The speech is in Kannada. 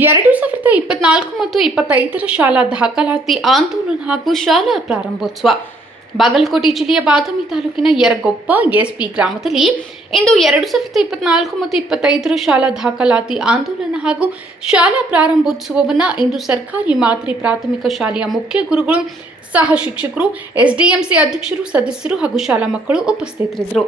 2024 ಮತ್ತು 25ರ ಶಾಲಾ ದಾಖಲಾತಿ ಆಂದೋಲನ ಹಾಗೂ ಶಾಲಾ ಪ್ರಾರಂಭೋತ್ಸವ. ಬಾಗಲಕೋಟೆ ಜಿಲ್ಲೆಯ ಬಾದಾಮಿ ತಾಲೂಕಿನ ಯರಗೊಪ್ಪ ಎಸ್ಪಿ ಗ್ರಾಮದಲ್ಲಿ ಇಂದು 2024 ಮತ್ತು 25ರ ಶಾಲಾ ದಾಖಲಾತಿ ಆಂದೋಲನ ಹಾಗೂ ಶಾಲಾ ಪ್ರಾರಂಭೋತ್ಸವವನ್ನು ಇಂದು ಸರ್ಕಾರಿ ಮಾದರಿ ಪ್ರಾಥಮಿಕ ಶಾಲೆಯ ಮುಖ್ಯ ಗುರುಗಳು, ಸಹ ಶಿಕ್ಷಕರು, ಎಸ್ಡಿಎಂಸಿ ಅಧ್ಯಕ್ಷರು, ಸದಸ್ಯರು ಹಾಗೂ ಶಾಲಾ ಮಕ್ಕಳು ಉಪಸ್ಥಿತರಿದ್ದರು.